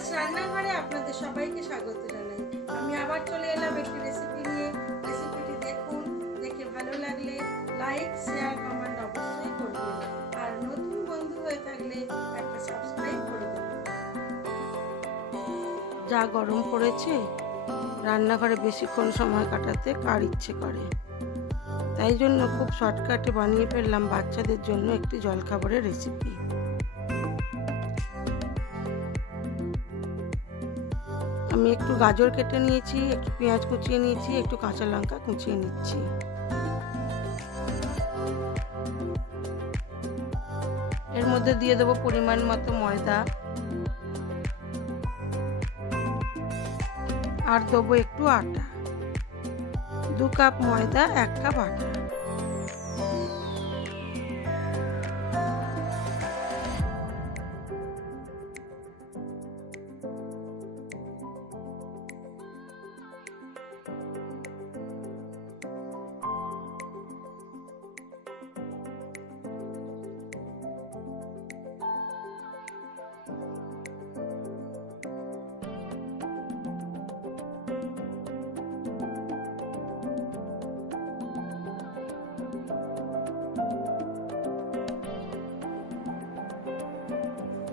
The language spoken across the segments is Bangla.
দাস রান্নাঘরে আপনাদের সবাইকে স্বাগত জানাই। আমি আবার চলে এলাম একটি রেসিপি নিয়ে। রেসিপিটি দেখুন, দেখে ভালো লাগলে লাইক শেয়ার কমেন্ট অবশ্যই করবেন, আর নতুন বন্ধু হয়ে থাকলে একটা সাবস্ক্রাইব করে দেবেন। যা গরম পড়েছে, রান্নাঘরে বেশিক্ষণ সময় কাটাতে কার ইচ্ছে করে, তাই জন্য খুব শর্টকাটে বানিয়ে ফেললাম বাচ্চাদের জন্য একটি জলখাবারের রেসিপি। আমি একটু গাজর কেটে নিয়েছি, একটু পেঁয়াজ কুচিয়ে নিয়েছি, একটু কাঁচা লঙ্কা কুচিয়ে নিচ্ছি। এর মধ্যে দিয়ে দেবো পরিমাণ মতো ময়দা, আর দেবো একটু আটা। 2 কাপ ময়দা, 1 কাপ আটা।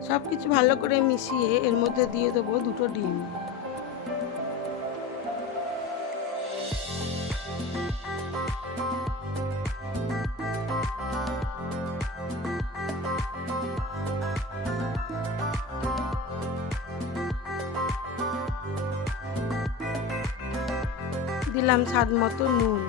সবকিছু ভালো করে মিশিয়ে এর মধ্যে দিয়ে দেবো 2টো ডিম। দিলাম স্বাদ মতো নুন।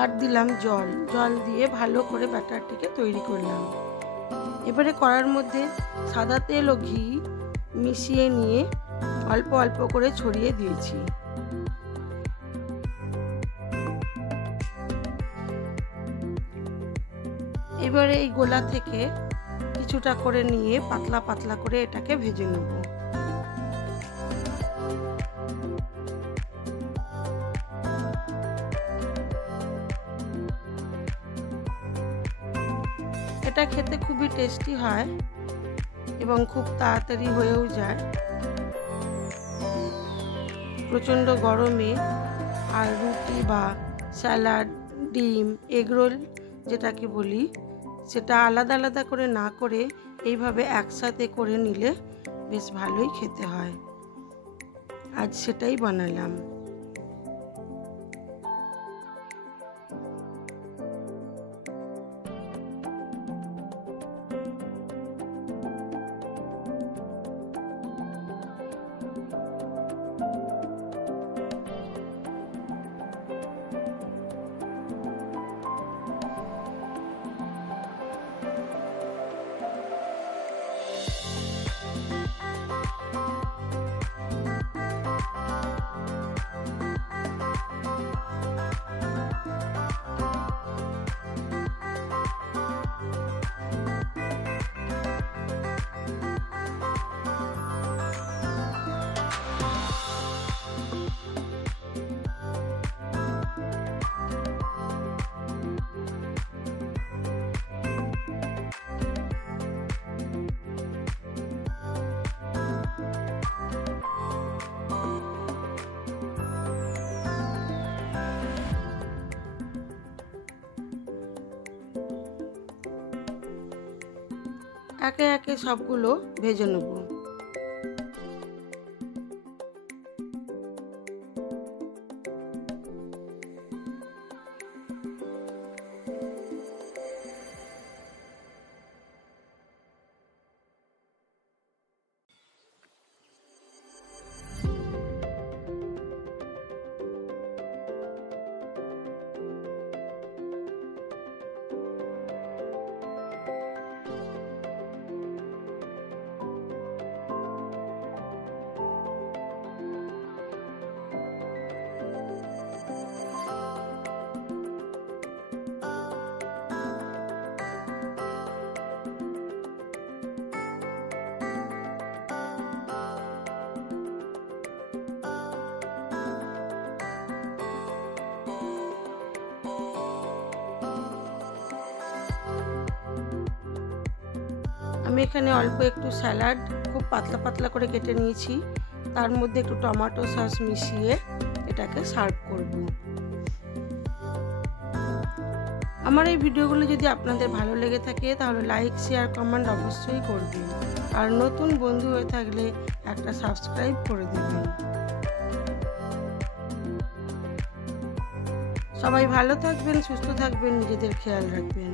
আর দিলাম জল। জল দিয়ে ভালো করে ব্যাটারটিকে তৈরি করলাম। এবারে কড়ার মধ্যে সাদা তেল ও ঘি মিশিয়ে নিয়ে অল্প অল্প করে ছড়িয়ে দিয়েছি। এবারে এই গোলা থেকে কিছুটা করে নিয়ে পাতলা পাতলা করে এটাকে ভেজে নেব। এটা খেতে খুবই টেস্টি হয় এবং খুব তাড়াতাড়ি হয়েও যায়। প্রচণ্ড গরমে আর রুটি বা স্যালাড, ডিম, এগরোল যেটাকে বলি, সেটা আলাদা আলাদা করে না করে এইভাবে একসাথে করে নিলে বেশ ভালোই খেতে হয়। আজ সেটাই বানালাম। একে একে সবগুলো ভেজে নেব। আমি এখানে অল্প একটু স্যালাড খুব পাতলা পাতলা করে কেটে নিয়েছি, তার মধ্যে একটু টমেটো সস মিশিয়ে এটাকে সার্ভ করব। আমার এই ভিডিওগুলো যদি আপনাদের ভালো লেগে থাকে তাহলে লাইক শেয়ার কমেন্ট অবশ্যই করবেন, আর নতুন বন্ধু হয়ে থাকলে একটা সাবস্ক্রাইব করে দেবেন। সবাই ভালো থাকবেন, সুস্থ থাকবেন, নিজেদের খেয়াল রাখবেন।